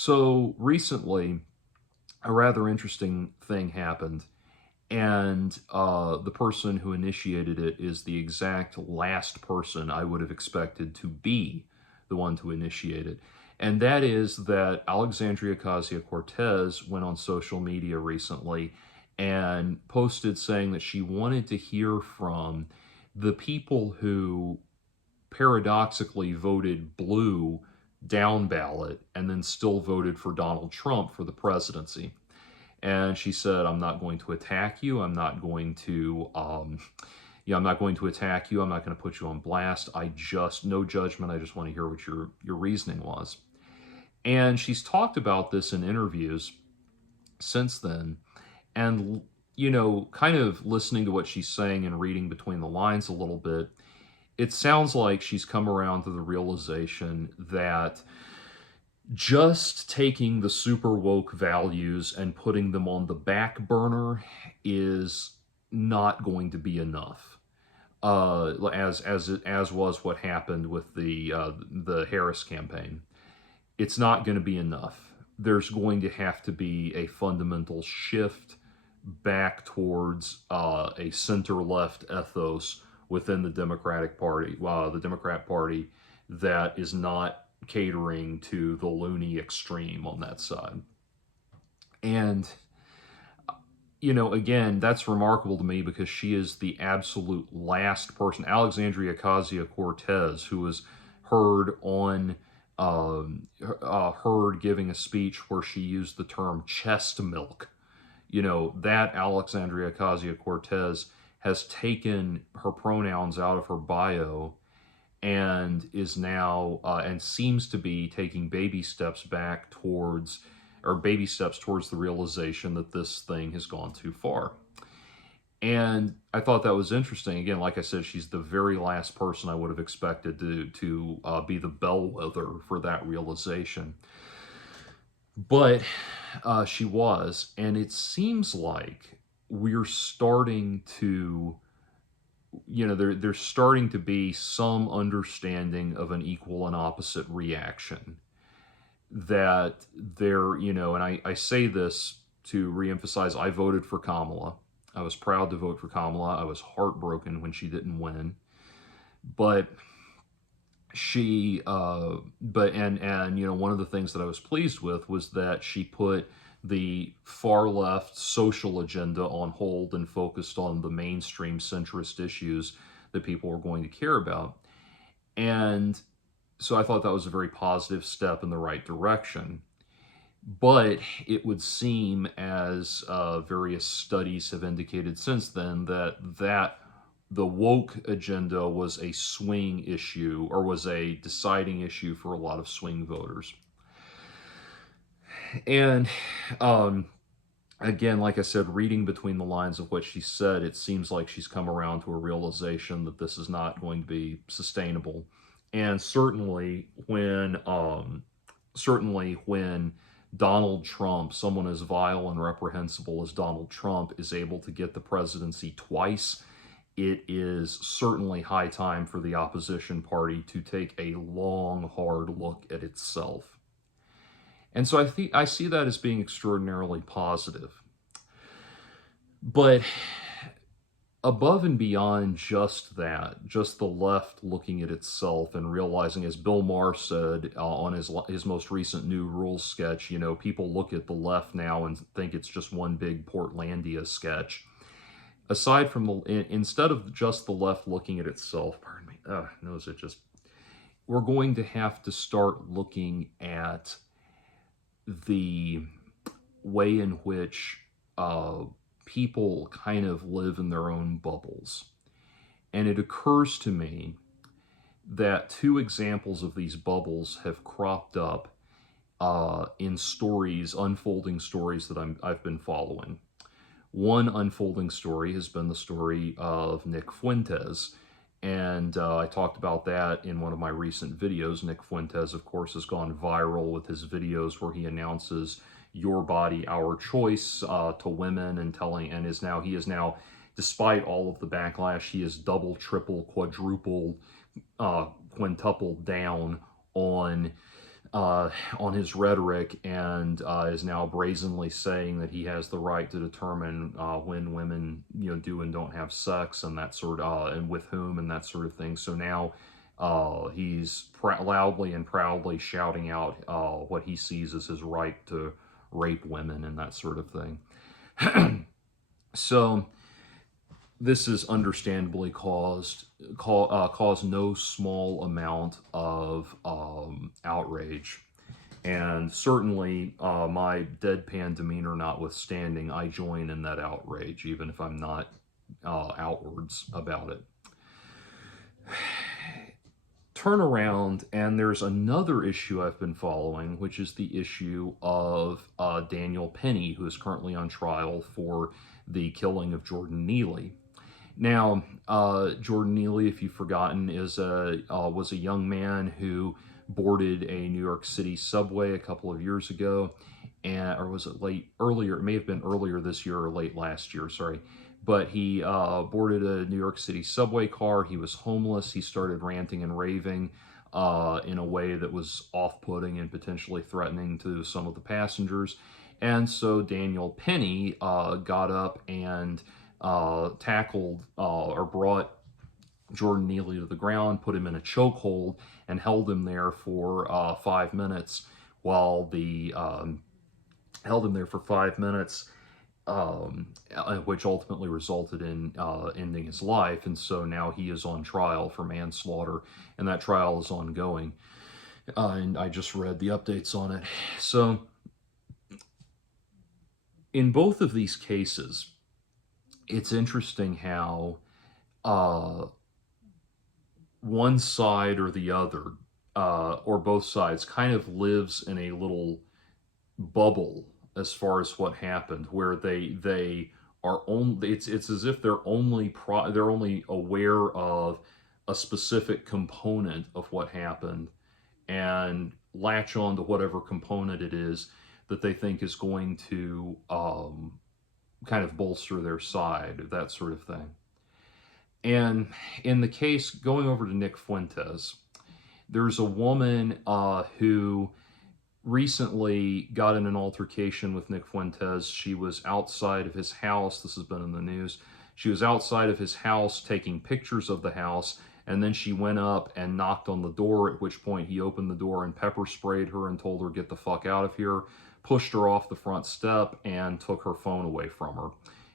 So recently, a rather interesting thing happened, and the person who initiated it is the exact last person I would have expected to be the one to initiate it. And that is that Alexandria Ocasio-Cortez went on social media recently and posted saying that she wanted to hear from the people who paradoxically voted blue down ballot and then still voted for Donald Trump for the presidency. And she said, "I'm not going to attack you. I'm not going to, I'm not going to attack you. I'm not going to put you on blast. No judgment. I just want to hear what your reasoning was." And she's talked about this in interviews since then, and kind of listening to what she's saying and reading between the lines a little bit, it sounds like she's come around to the realization that just taking the super woke values and putting them on the back burner is not going to be enough. As was what happened with the Harris campaign, it's not going to be enough. There's going to have to be a fundamental shift back towards a center-left ethos within the Democratic Party, the Democrat Party, that is not catering to the loony extreme on that side. And, again, that's remarkable to me because she is the absolute last person, Alexandria Ocasio-Cortez, who was heard on heard giving a speech where she used the term chest milk. That Alexandria Ocasio-Cortez has taken her pronouns out of her bio and is now and seems to be taking baby steps towards the realization that this thing has gone too far. And I thought that was interesting. Again, like I said, she's the very last person I would have expected to be the bellwether for that realization. But she was, and it seems like we're starting to, there's starting to be some understanding of an equal and opposite reaction. That and I say this to reemphasize, I voted for Kamala. I was proud to vote for Kamala. I was heartbroken when she didn't win. But one of the things that I was pleased with was that she put the far left social agenda on hold and focused on the mainstream centrist issues that people were going to care about. And so I thought that was a very positive step in the right direction. But it would seem, as various studies have indicated since then, that the woke agenda was a swing issue, or was a deciding issue for a lot of swing voters. And again, like I said, reading between the lines of what she said, it seems like she's come around to a realization that this is not going to be sustainable. And certainly when Donald Trump, someone as vile and reprehensible as Donald Trump, is able to get the presidency twice, it is certainly high time for the opposition party to take a long, hard look at itself. And so I see that as being extraordinarily positive. But above and beyond just that, just the left looking at itself and realizing, as Bill Maher said on his most recent New Rules sketch, people look at the left now and think it's just one big Portlandia sketch. Aside from instead of just the left looking at itself, pardon me, we're going to have to start looking at the way in which people kind of live in their own bubbles. And it occurs to me that two examples of these bubbles have cropped up in unfolding stories that I've been following. One unfolding story has been the story of Nick Fuentes, and I talked about that in one of my recent videos. Nick Fuentes, of course, has gone viral with his videos where he announces "your body, our choice" to women, and he is now, despite all of the backlash, he is double, triple, quadrupled, quintupled down on on his rhetoric, and is now brazenly saying that he has the right to determine when women, do and don't have sex, and that sort of, and with whom, and that sort of thing. So now he's loudly and proudly shouting out what he sees as his right to rape women and that sort of thing. So this has understandably caused no small amount of outrage. And certainly, my deadpan demeanor notwithstanding, I join in that outrage, even if I'm not outwards about it. Turn around, and there's another issue I've been following, which is the issue of Daniel Penny, who is currently on trial for the killing of Jordan Neely. Now, Jordan Neely, if you've forgotten, was a young man who boarded a New York City subway a couple of years ago, or was it earlier? It may have been earlier this year or late last year, sorry. But he boarded a New York City subway car. He was homeless. He started ranting and raving in a way that was off-putting and potentially threatening to some of the passengers. And so Daniel Penny got up and tackled or brought Jordan Neely to the ground, put him in a chokehold, and held him there for 5 minutes while held him there for 5 minutes, which ultimately resulted in ending his life. And so now he is on trial for manslaughter, and that trial is ongoing. And I just read the updates on it. So in both of these cases, it's interesting how one side or the other, or both sides, kind of lives in a little bubble as far as what happened, where they are only, it's as if they're only aware of a specific component of what happened and latch on to whatever component it is that they think is going to kind of bolster their side, that sort of thing. And in the case, going over to Nick Fuentes, there's a woman who recently got in an altercation with Nick Fuentes. She was outside of his house. This has been in the news. She was outside of his house taking pictures of the house, and then she went up and knocked on the door, at which point he opened the door and pepper sprayed her and told her, "Get the fuck out of here," pushed her off the front step, and took her phone away from her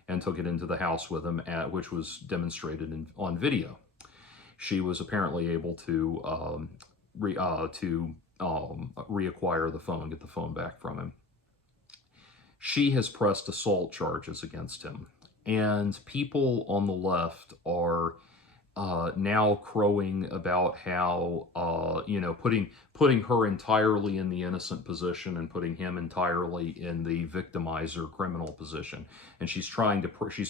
and took it into the house with him, which was demonstrated on video. She was apparently able to reacquire the phone, get the phone back from him. She has pressed assault charges against him, and people on the left are now crowing about how putting her entirely in the innocent position and putting him entirely in the victimizer criminal position, and she's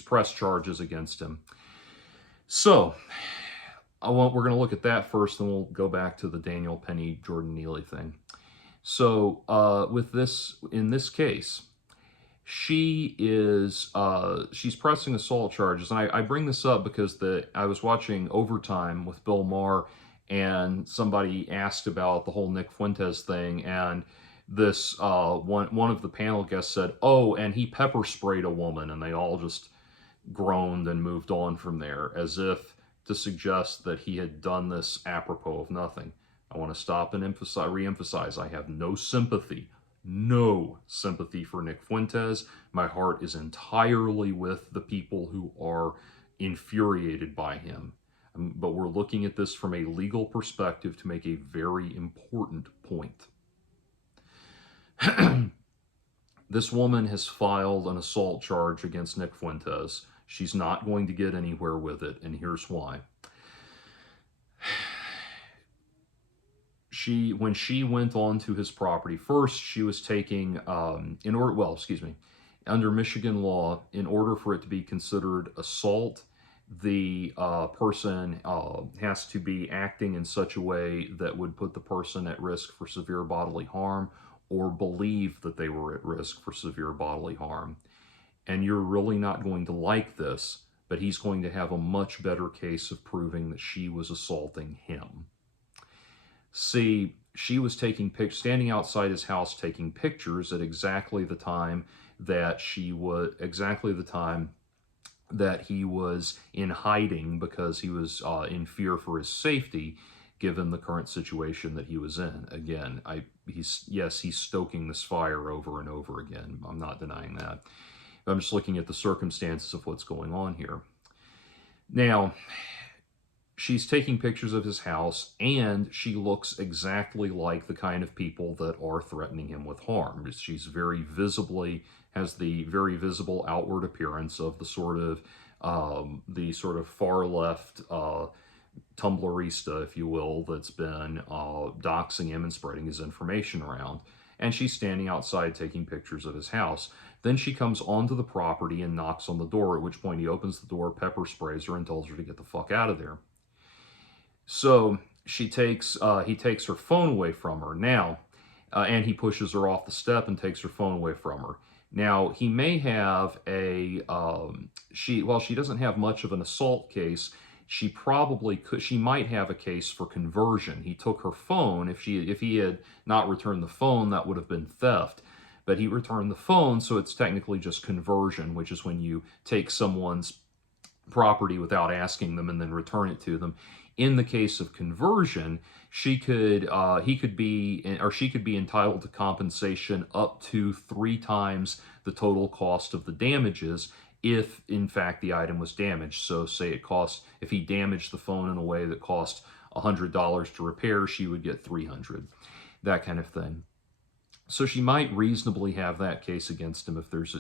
pressed charges against him. So we're going to look at that first, and we'll go back to the Daniel Penny Jordan Neely thing. So in this case, she's pressing assault charges, and I bring this up because I was watching Overtime with Bill Maher, and somebody asked about the whole Nick Fuentes thing, and this one of the panel guests said, "Oh, and he pepper sprayed a woman," and they all just groaned and moved on from there, as if to suggest that he had done this apropos of nothing. I want to stop and re-emphasize, I have no sympathy for Nick Fuentes. My heart is entirely with the people who are infuriated by him. But we're looking at this from a legal perspective to make a very important point. This woman has filed an assault charge against Nick Fuentes. She's not going to get anywhere with it, and here's why. When she went onto his property, first she was taking, under Michigan law, in order for it to be considered assault, the person has to be acting in such a way that would put the person at risk for severe bodily harm, or believe that they were at risk for severe bodily harm. And you're really not going to like this, but he's going to have a much better case of proving that she was assaulting him. See, she was standing outside his house taking pictures at exactly the time that he was in hiding because he was in fear for his safety, given the current situation that he was in. Again, he's stoking this fire over and over again. I'm not denying that. I'm just looking at the circumstances of what's going on here. Now, she's taking pictures of his house, and she looks exactly like the kind of people that are threatening him with harm. She's has the very visible outward appearance of the sort of far left Tumblrista, if you will, that's been doxing him and spreading his information around. And she's standing outside taking pictures of his house. Then she comes onto the property and knocks on the door, at which point he opens the door, pepper sprays her, and tells her to get the fuck out of there. So he takes her phone away from her now, and he pushes her off the step and takes her phone away from her. Now, he may have while she doesn't have much of an assault case, she might have a case for conversion. He took her phone. If he had not returned the phone, that would have been theft. But he returned the phone, so it's technically just conversion, which is when you take someone's property without asking them and then return it to them. In the case of conversion, she could be entitled to compensation up to 3 times the total cost of the damages if, in fact, the item was damaged. So say if he damaged the phone in a way that cost $100 to repair, she would get $300, that kind of thing. So she might reasonably have that case against him if there's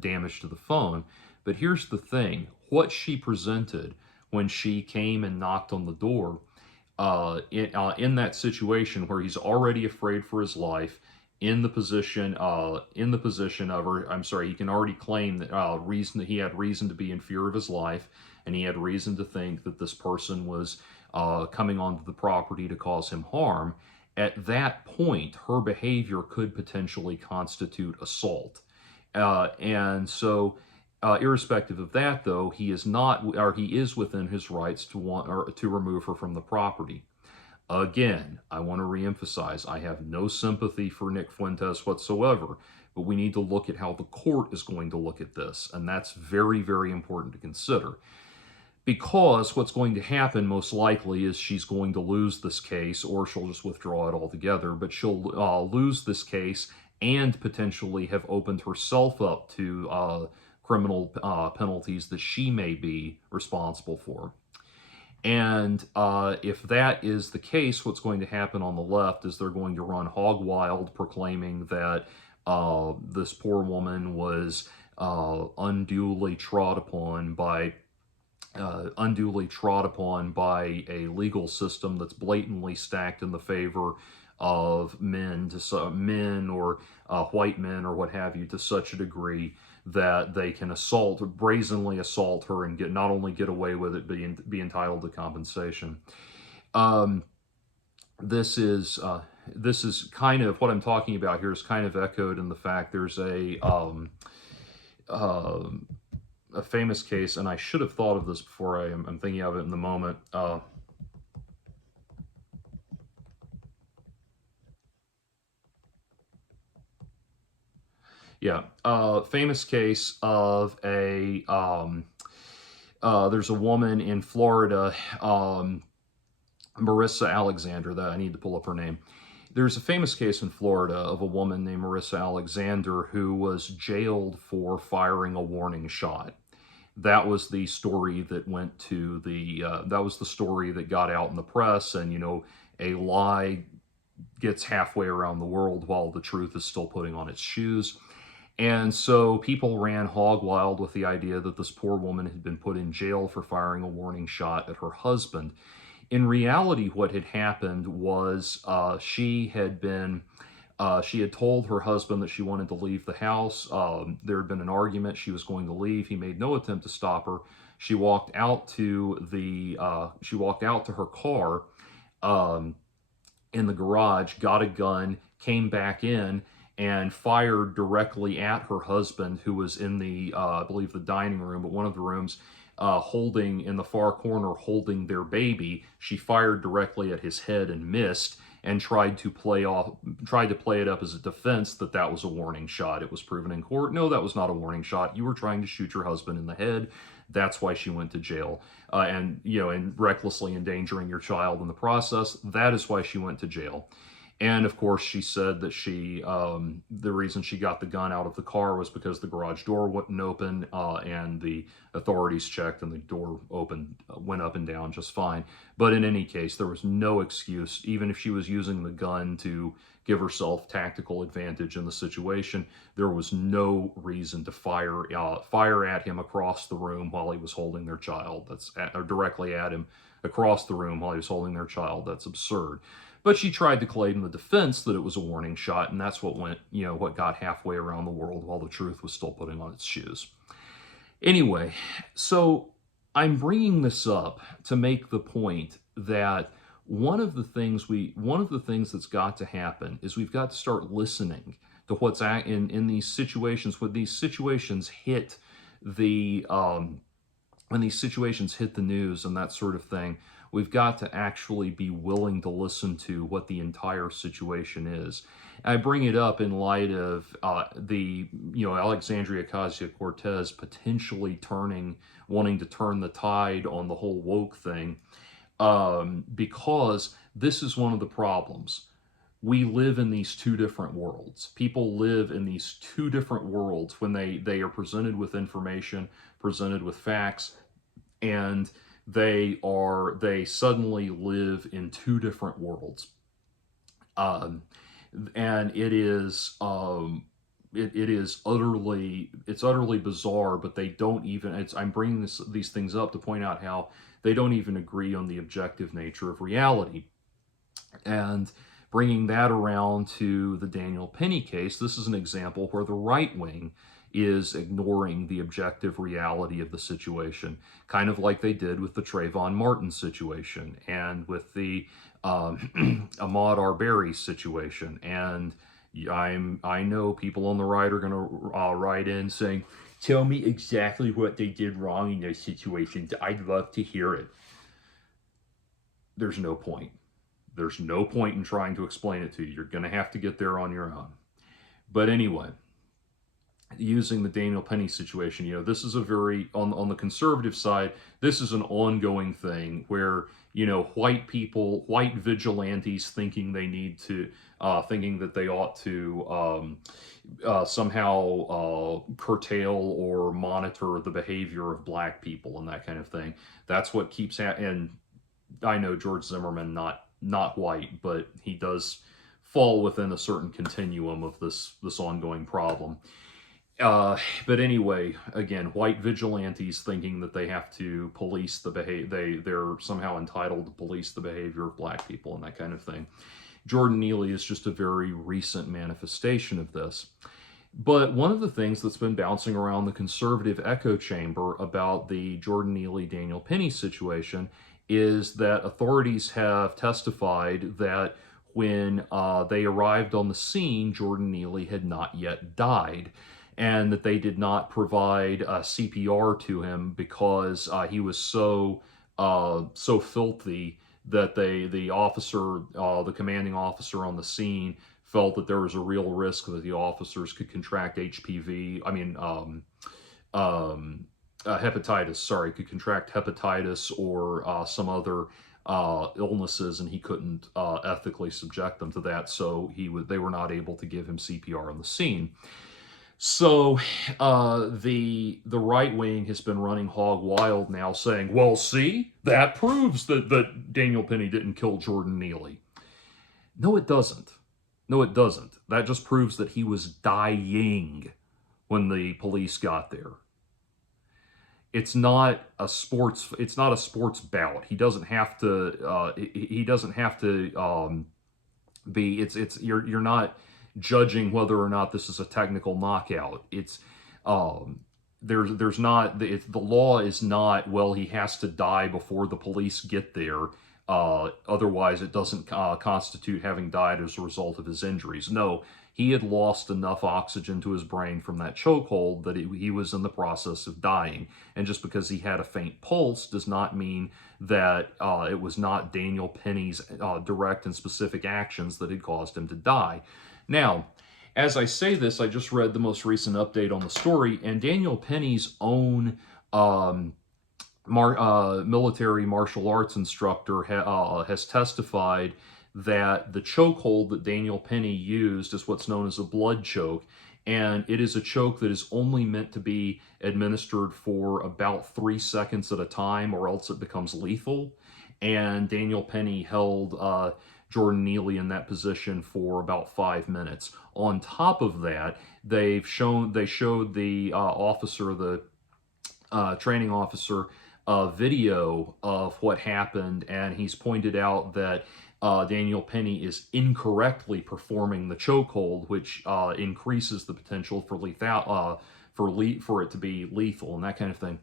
damage to the phone. But here's the thing. What she presented when she came and knocked on the door, in that situation where he's already afraid for his life, in the position of her, I'm sorry, he can already claim that he had reason to be in fear of his life, and he had reason to think that this person was coming onto the property to cause him harm. At that point, her behavior could potentially constitute assault. And so, irrespective of that, though, he is within his rights to remove her from the property. Again, I want to reemphasize, I have no sympathy for Nick Fuentes whatsoever, but we need to look at how the court is going to look at this, and that's very, very important to consider. Because what's going to happen most likely is she's going to lose this case, or she'll just withdraw it altogether, but she'll lose this case and potentially have opened herself up to criminal penalties that she may be responsible for. And if that is the case, what's going to happen on the left is they're going to run hog wild, proclaiming that this poor woman was unduly trod upon by a legal system that's blatantly stacked in the favor of men or white men or what have you, to such a degree that they can brazenly assault her and not only get away with it, but be entitled to compensation. This is kind of what I'm talking about here is kind of echoed in the fact there's a famous case, and I should have thought of this before I'm thinking of it in the moment. Famous case of there's a woman in Florida, Marissa Alexander, that I need to pull up her name. There's a famous case in Florida of a woman named Marissa Alexander who was jailed for firing a warning shot. That was the story that went to that was the story that got out in the press, and, a lie gets halfway around the world while the truth is still putting on its shoes. And so people ran hog wild with the idea that this poor woman had been put in jail for firing a warning shot at her husband. In reality, what had happened was she had told her husband that she wanted to leave the house. There had been an argument. She was going to leave. He made no attempt to stop her. She walked out to her car in the garage, got a gun, came back in, and fired directly at her husband, who was in I believe the dining room, but one of the rooms, holding in the far corner, holding their baby. She fired directly at his head and missed, and tried to play it up as a defense that that was a warning shot. It was proven in court, no, that was not a warning shot. You were trying to shoot your husband in the head. That's why she went to jail. And recklessly endangering your child in the process, that is why she went to jail. And of course, she said that the reason she got the gun out of the car was because the garage door wouldn't open, and the authorities checked, and the door went up and down just fine. But in any case, there was no excuse, even if she was using the gun to give herself tactical advantage in the situation. There was no reason to fire at him across the room while he was holding their child. Or directly at him across the room while he was holding their child. That's absurd. But she tried to claim the defense that it was a warning shot, and that's what got halfway around the world while the truth was still putting on its shoes. Anyway, so I'm bringing this up to make the point that one of the things that's got to happen is we've got to start listening to what's in these situations. When these situations hit when these situations hit the news and that sort of thing, we've got to actually be willing to listen to what the entire situation is. I bring it up in light of Alexandria Ocasio-Cortez potentially wanting to turn the tide on the whole woke thing, because this is one of the problems. We live in these two different worlds. People live in these two different worlds when they are presented with information, presented with facts, and they suddenly live in two different worlds. And it is utterly bizarre, but they don't even, I'm bringing these things up to point out how they don't even agree on the objective nature of reality. And bringing that around to the Daniel Penny case, this is an example where the right wing is ignoring the objective reality of the situation, kind of like they did with the Trayvon Martin situation and with the Ahmaud Arbery situation. And I know people on the right are going to write in saying, tell me exactly what they did wrong in those situations. I'd love to hear it. There's no point. There's no point in trying to explain it to you. You're going to have to get there on your own. But anyway, using the Daniel Penny situation, this is a very, on the conservative side, this is an ongoing thing where, white vigilantes thinking that they ought to somehow curtail or monitor the behavior of black people and that kind of thing. That's what keeps and I know George Zimmerman, not white, but he does fall within a certain continuum of this ongoing problem. But anyway, again, white vigilantes thinking that they have to police the behavior, they're somehow entitled to police the behavior of black people and that kind of thing. Jordan Neely is just a very recent manifestation of this. But one of the things that's been bouncing around the conservative echo chamber about the Jordan Neely Daniel Penny situation is that authorities have testified that when they arrived on the scene, Jordan Neely had not yet died, and that they did not provide CPR to him because he was so filthy that the commanding officer on the scene felt that there was a real risk that the officers could contract HPV. Hepatitis. Could contract hepatitis or some other illnesses, and he couldn't ethically subject them to that. So they were not able to give him CPR on the scene. So the right wing has been running hog wild now, saying, "Well, see, that proves that Daniel Penny didn't kill Jordan Neely." No, it doesn't. No, it doesn't. That just proves that he was dying when the police got there. It's not a sports bout. He doesn't have to. He doesn't have to be. You're not judging whether or not this is a technical knockout. It's there's not the law is not, well, he has to die before the police get there. Otherwise, it doesn't constitute having died as a result of his injuries. No, he had lost enough oxygen to his brain from that chokehold that he was in the process of dying. And just because he had a faint pulse does not mean that it was not Daniel Penny's direct and specific actions that had caused him to die. Now, as I say this, I just read the most recent update on the story, and Daniel Penny's own military martial arts instructor has testified that the chokehold that Daniel Penny used is what's known as a blood choke, and it is a choke that is only meant to be administered for about 3 seconds at a time, or else it becomes lethal. And Daniel Penny held Jordan Neely in that position for about 5 minutes. On top of that, they showed the officer, the training officer, video of what happened, and he's pointed out that Daniel Penny is incorrectly performing the chokehold, which increases the potential for for it to be lethal and that kind of thing.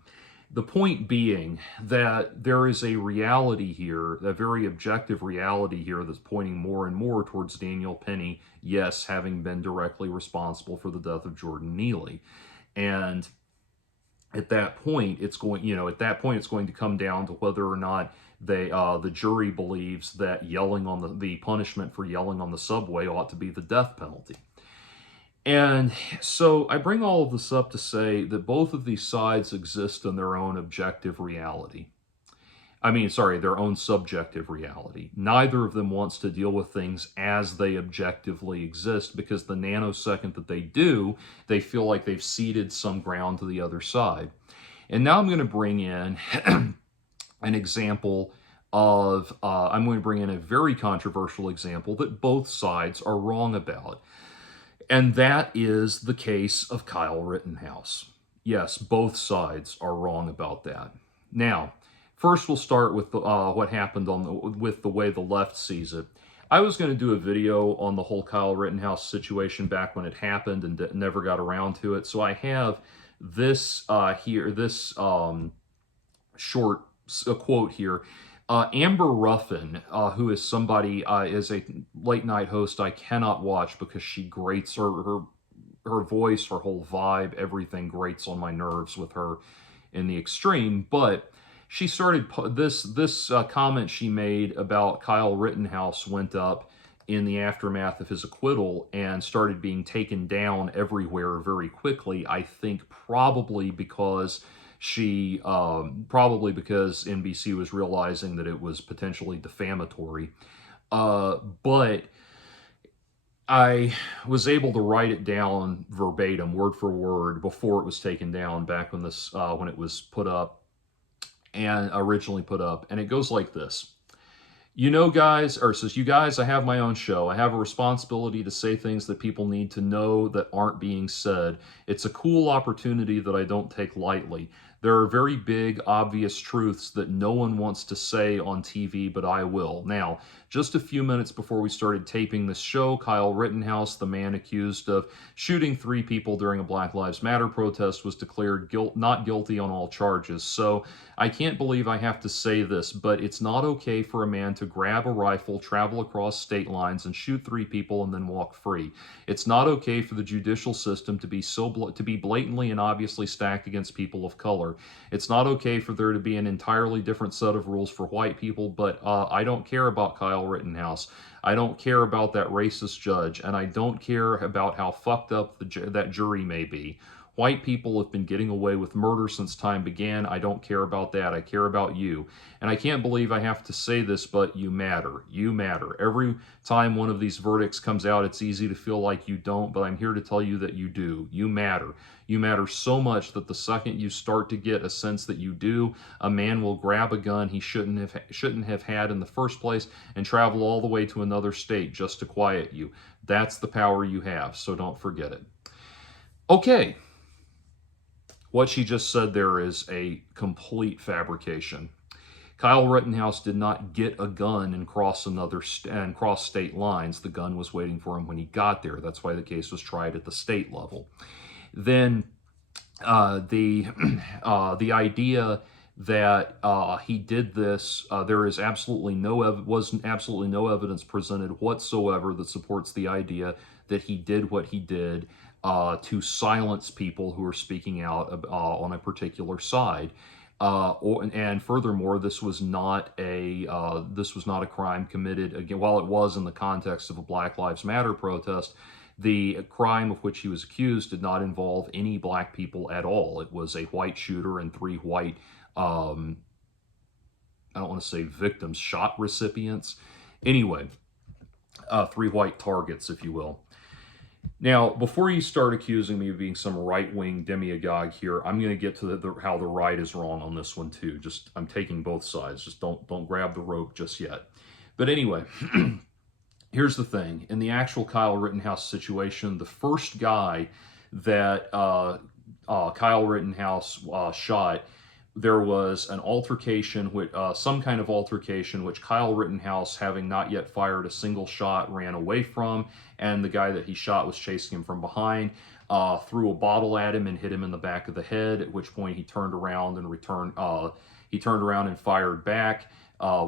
The point being that there is a reality here, a very objective reality here, that's pointing more and more towards Daniel Penny, yes, having been directly responsible for the death of Jordan Neely. And at that point, it's going to come down to whether or not the jury believes that yelling on the punishment for yelling on the subway ought to be the death penalty. And so I bring all of this up to say that both of these sides exist in their own objective reality. Their own subjective reality. Neither of them wants to deal with things as they objectively exist, because the nanosecond that they do, they feel like they've ceded some ground to the other side. And now I'm going to bring in an example of, I'm going to bring in a very controversial example that both sides are wrong about. And that is the case of Kyle Rittenhouse. Yes, both sides are wrong about that. Now, first we'll start with what happened with the way the left sees it. I was going to do a video on the whole Kyle Rittenhouse situation back when it happened and never got around to it. So I have this short quote here. Amber Ruffin, who is somebody, is a late night host I cannot watch because she grates, her voice, her whole vibe, everything grates on my nerves with her in the extreme. But she started this comment she made about Kyle Rittenhouse went up in the aftermath of his acquittal and started being taken down everywhere very quickly. I think probably because NBC was realizing that it was potentially defamatory. But I was able to write it down verbatim, word for word, before it was taken down, back when when it was put up and originally put up. And it goes like this. Says, you guys, I have my own show. I have a responsibility to say things that people need to know that aren't being said. It's a cool opportunity that I don't take lightly. There are very big, obvious truths that no one wants to say on TV, but I will. Now, just a few minutes before we started taping this show, Kyle Rittenhouse, the man accused of shooting 3 people during a Black Lives Matter protest, was declared not guilty on all charges. So I can't believe I have to say this, but it's not okay for a man to grab a rifle, travel across state lines, and shoot 3 people and then walk free. It's not okay for the judicial system to be blatantly and obviously stacked against people of color. It's not okay for there to be an entirely different set of rules for white people, but I don't care about Kyle Rittenhouse. I don't care about that racist judge, and I don't care about how fucked up that jury may be. White people have been getting away with murder since time began. I don't care about that. I care about you. And I can't believe I have to say this, but you matter. You matter. Every time one of these verdicts comes out, it's easy to feel like you don't, but I'm here to tell you that you do. You matter. You matter so much that the second you start to get a sense that you do, a man will grab a gun he shouldn't have had in the first place and travel all the way to another state just to quiet you. That's the power you have, so don't forget it. Okay. What she just said there is a complete fabrication. Kyle Rittenhouse did not get a gun and cross state lines. The gun was waiting for him when he got there. That's why the case was tried at the state level. Then the idea that he did this. There is absolutely absolutely no evidence presented whatsoever that supports the idea that he did what he did to silence people who are speaking out on a particular side. And furthermore, this was not a crime committed again. While it was in the context of a Black Lives Matter protest, the crime of which he was accused did not involve any black people at all. It was a white shooter and three white, I don't want to say victims, shot recipients. Anyway, three white targets, if you will. Now, before you start accusing me of being some right-wing demagogue here, I'm going to get to how the right is wrong on this one too. I'm taking both sides. Just don't grab the rope just yet. But anyway, here's the thing. In the actual Kyle Rittenhouse situation, the first guy that Kyle Rittenhouse shot, there was an altercation, some kind of altercation, which Kyle Rittenhouse, having not yet fired a single shot, ran away from, and the guy that he shot was chasing him from behind, threw a bottle at him and hit him in the back of the head, at which point he turned around and fired back,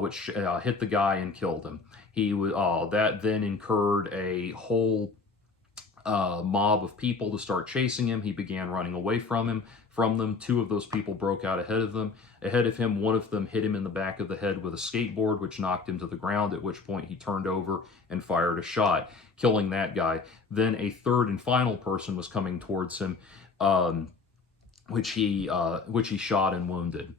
which hit the guy and killed him. That then incurred a whole mob of people to start chasing him. He began running away from them. Two of those people broke out ahead of him. One of them hit him in the back of the head with a skateboard, which knocked him to the ground, at which point he turned over and fired a shot, killing that guy. Then a third and final person was coming towards him, which he shot and wounded.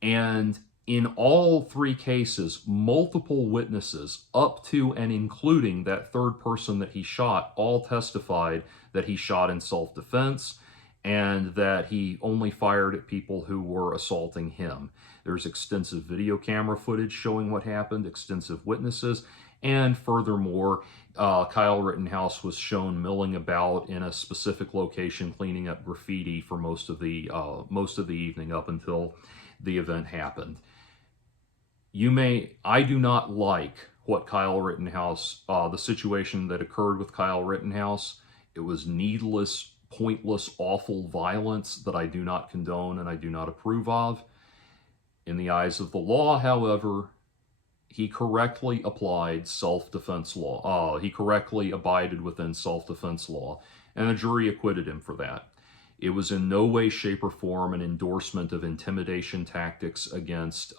And in all three cases, multiple witnesses, up to and including that third person that he shot, all testified that he shot in self-defense and that he only fired at people who were assaulting him. There's extensive video camera footage showing what happened, extensive witnesses, and furthermore, Kyle Rittenhouse was shown milling about in a specific location, cleaning up graffiti for most of the evening up until the event happened. I do not like what Kyle Rittenhouse, the situation that occurred with Kyle Rittenhouse. It was needless, pointless, awful violence that I do not condone and I do not approve of. In the eyes of the law, however, he correctly applied self-defense law. He correctly abided within self-defense law, and the jury acquitted him for that. It was in no way, shape, or form an endorsement of intimidation tactics against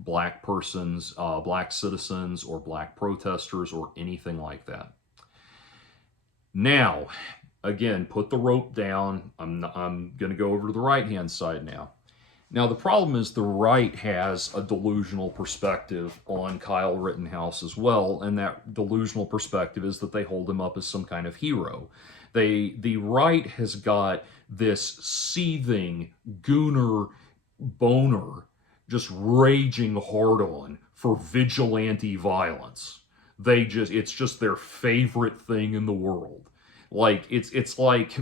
black persons, black citizens, or black protesters, or anything like that. Now, again, put the rope down. I'm going to go over to the right-hand side now. Now, the problem is the right has a delusional perspective on Kyle Rittenhouse as well, and that delusional perspective is that they hold him up as some kind of hero. The right has got this seething gooner boner just raging hard on for vigilante violence. It's just their favorite thing in the world. Like it's like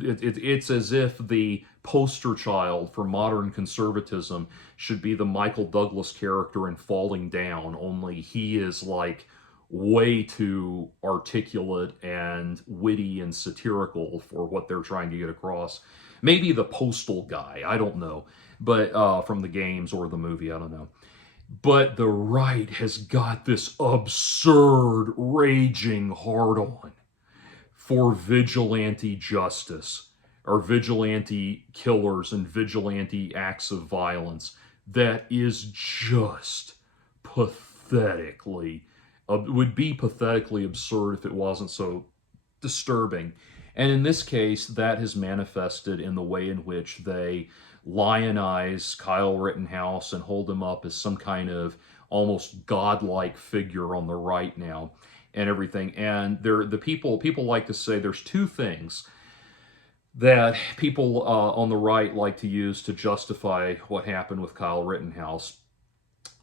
it's as if the poster child for modern conservatism should be the Michael Douglas character in Falling Down, only he is like way too articulate and witty and satirical for what they're trying to get across. Maybe the postal guy, I don't know, but from the games or the movie, I don't know. But the right has got this absurd, raging hard-on for vigilante justice, or vigilante killers and vigilante acts of violence that is just would be pathetically absurd if it wasn't so disturbing. And in this case, that has manifested in the way in which they lionize Kyle Rittenhouse and hold him up as some kind of almost godlike figure on the right now and everything. And people like to say there's two things that people on the right like to use to justify what happened with Kyle Rittenhouse.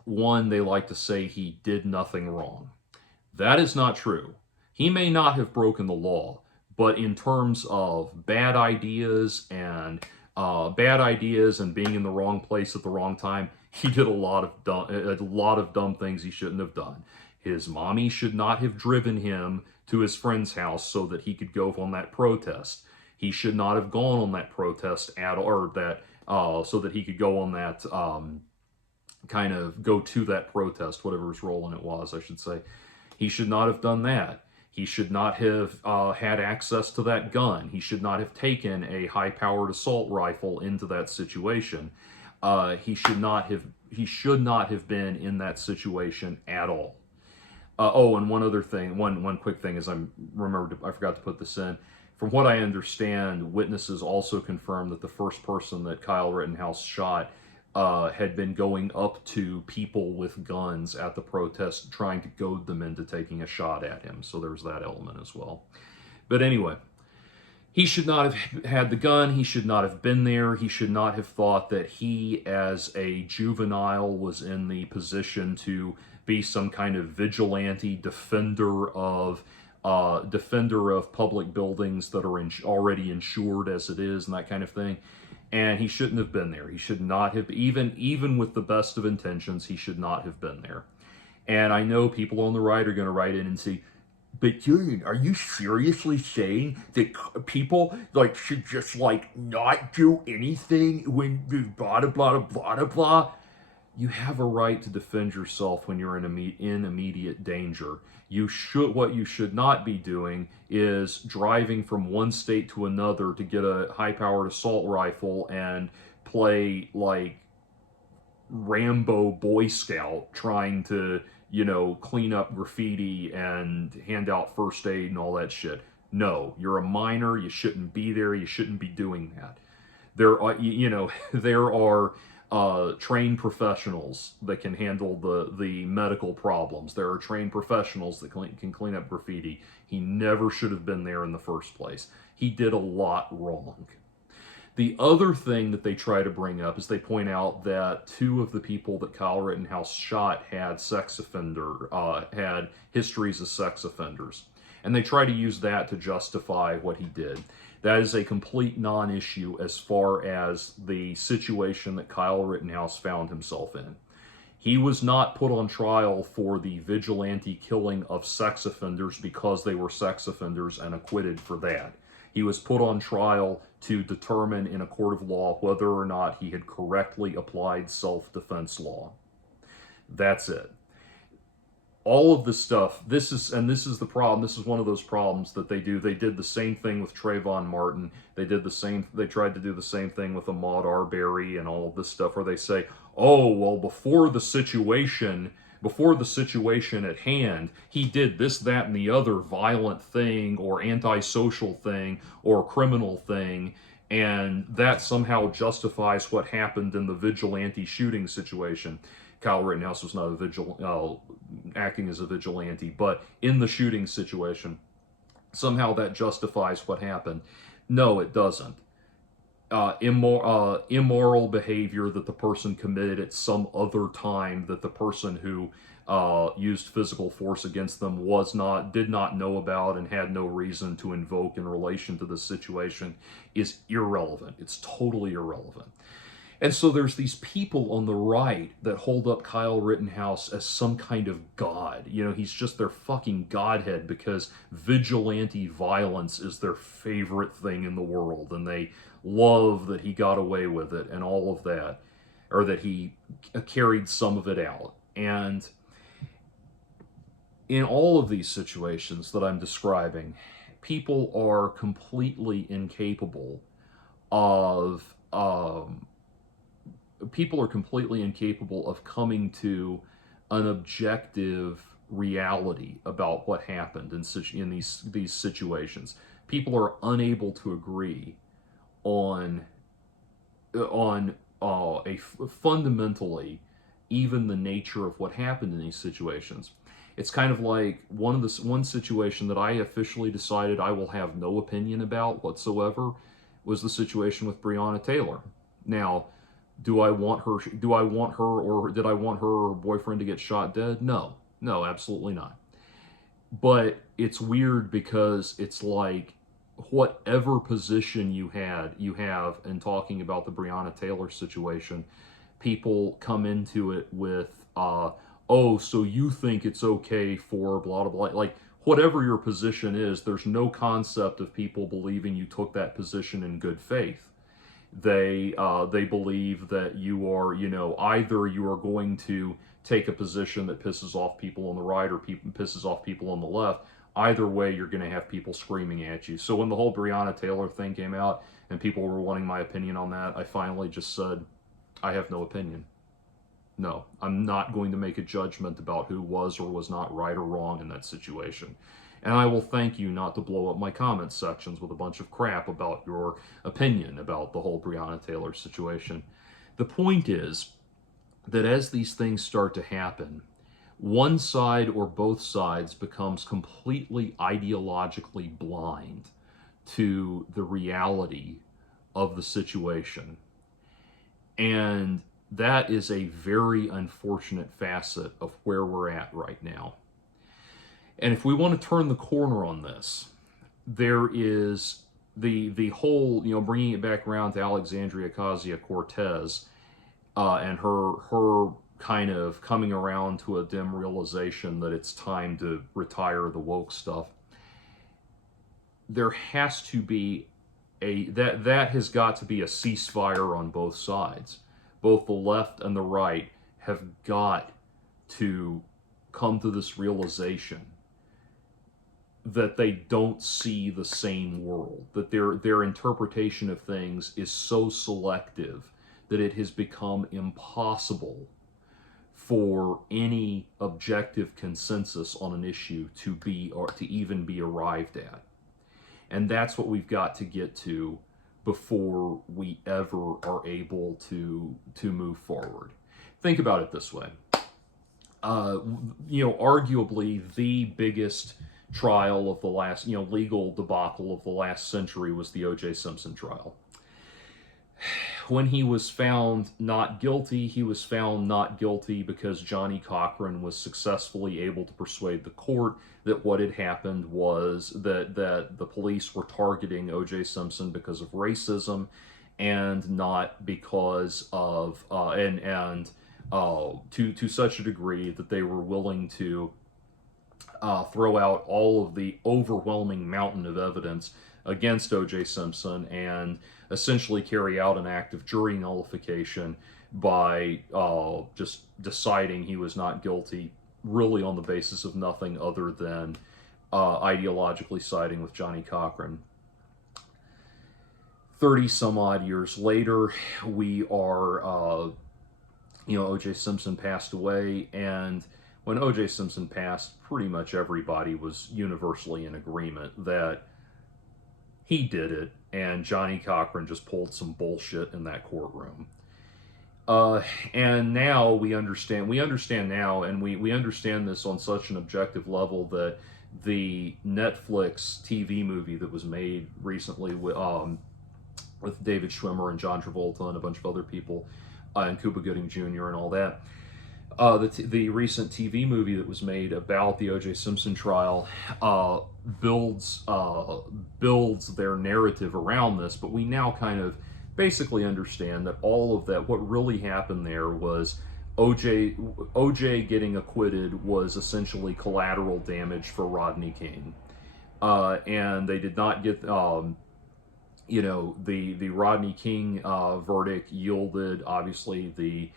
One, they like to say he did nothing wrong. That is not true. He may not have broken the law, but in terms of bad ideas and being in the wrong place at the wrong time, he did a lot of dumb things he shouldn't have done. His mommy should not have driven him to his friend's house so that he could go on that protest. He should not have gone on that protest or that so that he could go on that kind of go to that protest, whatever his role in it was, I should say. He should not have done that. He should not have had access to that gun. He should not have taken a high-powered assault rifle into that situation. He should not have. He should not have been in that situation at all. Oh, and one other thing, one quick thing, is I forgot to put this in. From what I understand, witnesses also confirmed that the first person that Kyle Rittenhouse shot had been going up to people with guns at the protest, trying to goad them into taking a shot at him. So there's that element as well. But anyway, he should not have had the gun. He should not have been there. He should not have thought that he, as a juvenile, was in the position to be some kind of vigilante defender of public buildings that are already insured as it is, and that kind of thing. And he shouldn't have been there. He should not have, even with the best of intentions, he should not have been there. And I know people on the right are going to write in and say, but Julian, are you seriously saying that people should just not do anything when blah blah blah blah blah? You have a right to defend yourself when you're in immediate danger. What you should not be doing is driving from one state to another to get a high-powered assault rifle and play like Rambo Boy Scout trying to, clean up graffiti and hand out first aid and all that shit. No, you're a minor. You shouldn't be there. You shouldn't be doing that. There are, there are trained professionals that can handle the medical problems. There are trained professionals that can clean up graffiti. He never should have been there in the first place. He did a lot wrong. The other thing that they try to bring up is they point out that two of the people that Kyle Rittenhouse shot had had histories as sex offenders. And they try to use that to justify what he did. That is a complete non-issue as far as the situation that Kyle Rittenhouse found himself in. He was not put on trial for the vigilante killing of sex offenders because they were sex offenders and acquitted for that. He was put on trial to determine in a court of law whether or not he had correctly applied self-defense law. That's it. All of this stuff, this is the problem. This is one of those problems that they do. They did the same thing with Trayvon Martin. They tried to do the same thing with Ahmaud Arbery and all of this stuff where they say, oh, well, before the situation at hand, he did this, that, and the other violent thing or antisocial thing or criminal thing, and that somehow justifies what happened in the vigilante shooting situation. Kyle Rittenhouse was not acting as a vigilante, but in the shooting situation, somehow that justifies what happened. No, it doesn't. Immoral behavior that the person committed at some other time that the person who used physical force against them did not know about and had no reason to invoke in relation to this situation is irrelevant. It's totally irrelevant. And so there's these people on the right that hold up Kyle Rittenhouse as some kind of god. He's just their fucking godhead because vigilante violence is their favorite thing in the world. And they love that he got away with it and all of that, or that he carried some of it out. And in all of these situations that I'm describing, people are completely incapable of coming to an objective reality about what happened in these situations. People are unable to agree on fundamentally even the nature of what happened in these situations. It's kind of like one situation that I officially decided I will have no opinion about whatsoever was the situation with Breonna Taylor. Now, did I want her or her boyfriend to get shot dead? No, absolutely not. But it's weird because it's like whatever position you have in talking about the Breonna Taylor situation, people come into it with, oh, so you think it's okay for blah, blah, blah. Like, whatever your position is, there's no concept of people believing you took that position in good faith. They believe that you are, either you are going to take a position that pisses off people on the right or pisses off people on the left. Either way, you're going to have people screaming at you. So when the whole Breonna Taylor thing came out and people were wanting my opinion on that, I finally just said, I have no opinion. No, I'm not going to make a judgment about who was or was not right or wrong in that situation. And I will thank you not to blow up my comment sections with a bunch of crap about your opinion about the whole Breonna Taylor situation. The point is that as these things start to happen, one side or both sides becomes completely ideologically blind to the reality of the situation. And that is a very unfortunate facet of where we're at right now. And if we want to turn the corner on this, there is the whole, bringing it back around to Alexandria Ocasio-Cortez and her kind of coming around to a dim realization that it's time to retire the woke stuff. There has to be that has got to be a ceasefire on both sides. Both the left and the right have got to come to this realization that they don't see the same world, that their interpretation of things is so selective that it has become impossible for any objective consensus on an issue to be or to even be arrived at. And that's what we've got to get to before we ever are able to move forward. Think about it this way. Arguably the biggest trial of the last, legal debacle of the last century was the O.J. Simpson trial. When he was found not guilty, he was found not guilty because Johnny Cochran was successfully able to persuade the court that what had happened was that the police were targeting O.J. Simpson because of racism and not because of, to such a degree that they were willing to throw out all of the overwhelming mountain of evidence against O.J. Simpson and essentially carry out an act of jury nullification by just deciding he was not guilty, really on the basis of nothing other than ideologically siding with Johnny Cochran. 30 some odd years later, we are, O.J. Simpson passed away, and when O.J. Simpson passed, pretty much everybody was universally in agreement that he did it, and Johnny Cochran just pulled some bullshit in that courtroom. And now we understand now, and we understand this on such an objective level that the Netflix TV movie that was made recently with David Schwimmer and John Travolta and a bunch of other people, and Cuba Gooding Jr. and all that, the recent TV movie that was made about the O.J. Simpson trial builds their narrative around this, but we now kind of basically understand that all of that, what really happened there was O.J. getting acquitted was essentially collateral damage for Rodney King, and they did not get the Rodney King verdict yielded obviously the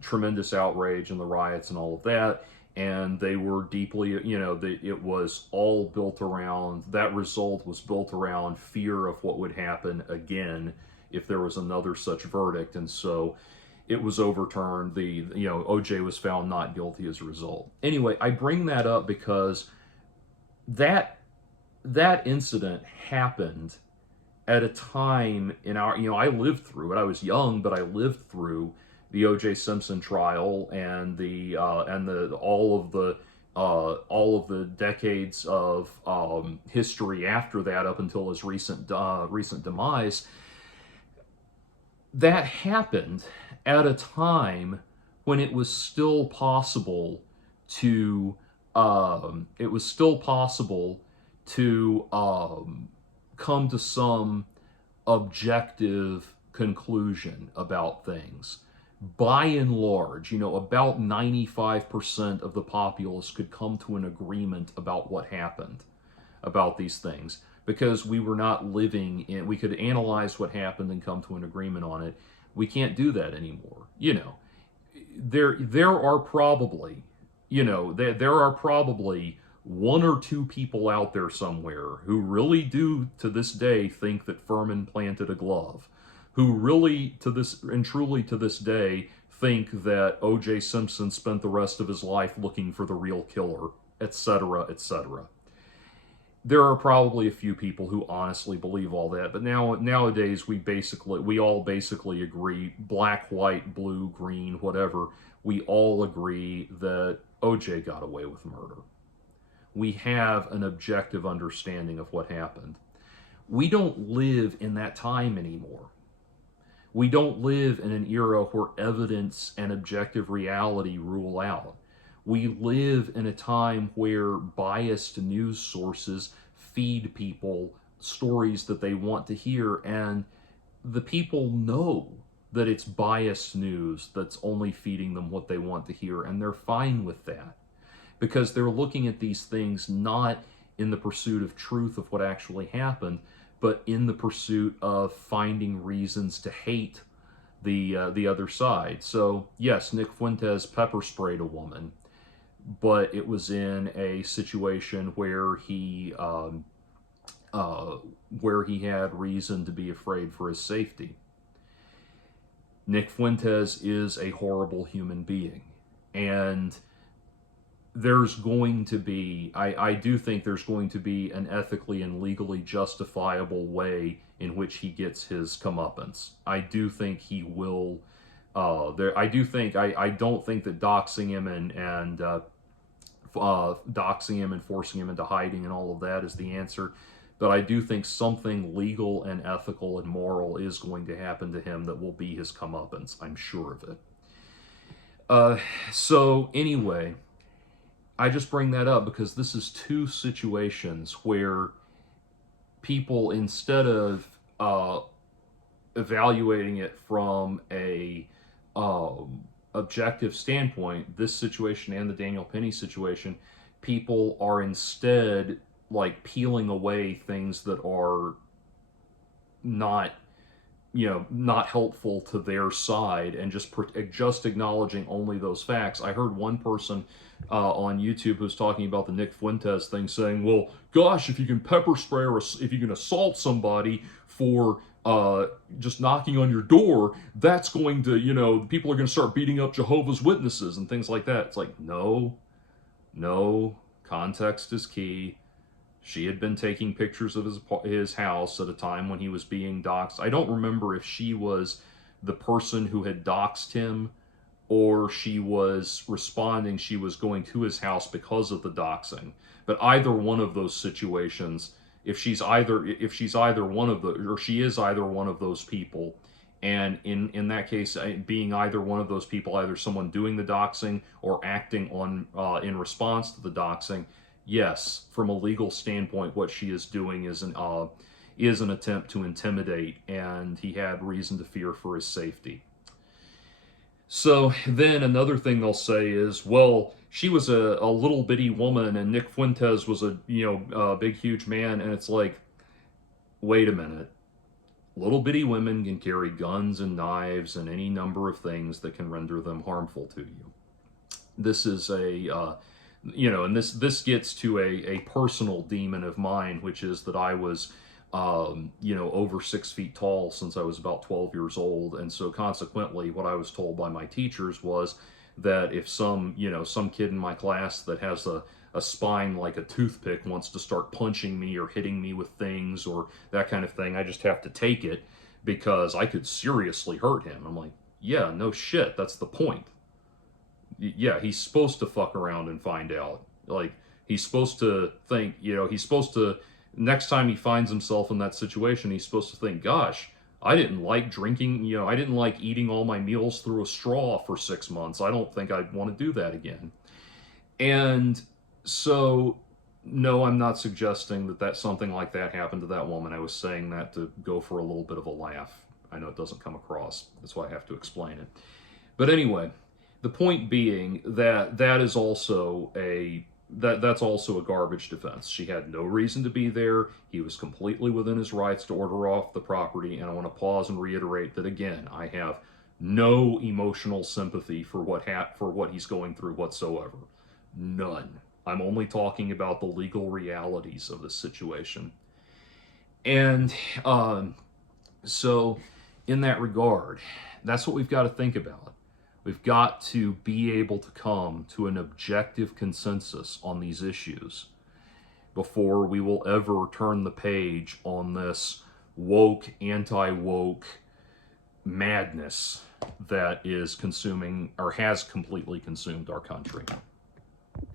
tremendous outrage and the riots and all of that, and they were deeply, it was all built around, that result was built around fear of what would happen again if there was another such verdict, and so it was overturned. O.J. was found not guilty as a result. Anyway, I bring that up because that incident happened at a time in our, I lived through it. I was young, but I lived through the O.J. Simpson trial and all of the decades of history after that, up until his recent demise. That happened at a time when it was still possible to come to some objective conclusion about things. by and large, about 95% of the populace could come to an agreement about what happened, about these things, because we were not living in, we could analyze what happened and come to an agreement on it. We can't do that anymore. There are probably, there are probably one or two people out there somewhere who really do to this day think that Furman planted a glove, who really to this and truly to this day think that O.J. Simpson spent the rest of his life looking for the real killer, etc., etc. There are probably a few people who honestly believe all that, but nowadays we all basically agree, black, white, blue, green, whatever, we all agree that OJ got away with murder. We have an objective understanding of what happened. We don't live in that time anymore. We don't live in an era where evidence and objective reality rule out. We live in a time where biased news sources feed people stories that they want to hear, and the people know that it's biased news that's only feeding them what they want to hear, and they're fine with that because they're looking at these things not in the pursuit of truth of what actually happened, but in the pursuit of finding reasons to hate the other side. So yes, Nick Fuentes pepper sprayed a woman, but it was in a situation where he had reason to be afraid for his safety. Nick Fuentes is a horrible human being, and there's going to be, I do think there's going to be an ethically and legally justifiable way in which he gets his comeuppance. I do think he will. I don't think that doxing him and doxing him and forcing him into hiding and all of that is the answer. But I do think something legal and ethical and moral is going to happen to him that will be his comeuppance. I'm sure of it. So anyway, I just bring that up because this is two situations where people, instead of evaluating it from a objective standpoint, this situation and the Daniel Penny situation, people are instead like peeling away things that are not helpful to their side, and just acknowledging only those facts. I heard one person on YouTube who was talking about the Nick Fuentes thing, saying, "Well, gosh, if you can pepper spray or if you can assault somebody for just knocking on your door, that's going to, people are going to start beating up Jehovah's Witnesses and things like that." It's like, no, context is key. She had been taking pictures of his house at a time when he was being doxxed. I don't remember if she was the person who had doxxed him or she was responding, she was going to his house because of the doxing. But either one of those situations, if she's either one of the, or she is either one of those people, and in that case, being either one of those people, either someone doing the doxing or acting on in response to the doxing, yes, from a legal standpoint, what she is doing is an attempt to intimidate, and he had reason to fear for his safety. So then another thing they'll say is, well, she was a little bitty woman and Nick Fuentes was a big huge man, and it's like, wait a minute. Little bitty women can carry guns and knives and any number of things that can render them harmful to you. This is and this gets to a personal demon of mine, which is that I was over 6 feet tall since I was about 12 years old. And so consequently, what I was told by my teachers was that if some kid in my class that has a spine like a toothpick wants to start punching me or hitting me with things or that kind of thing, I just have to take it because I could seriously hurt him. I'm like, yeah, no shit, that's the point. Yeah, he's supposed to fuck around and find out. Like, he's supposed to think, he's supposed to, next time he finds himself in that situation, he's supposed to think, gosh, I didn't like drinking, I didn't like eating all my meals through a straw for 6 months. I don't think I'd want to do that again. And so, no, I'm not suggesting that something like that happened to that woman. I was saying that to go for a little bit of a laugh. I know it doesn't come across. That's why I have to explain it. But anyway, the point being that that's also a garbage defense. She had no reason to be there. He was completely within his rights to order off the property. And I want to pause and reiterate that again, I have no emotional sympathy for what he's going through whatsoever. None. I'm only talking about the legal realities of this situation. And so, in that regard, that's what we've got to think about. We've got to be able to come to an objective consensus on these issues before we will ever turn the page on this woke, anti-woke madness that is consuming or has completely consumed our country.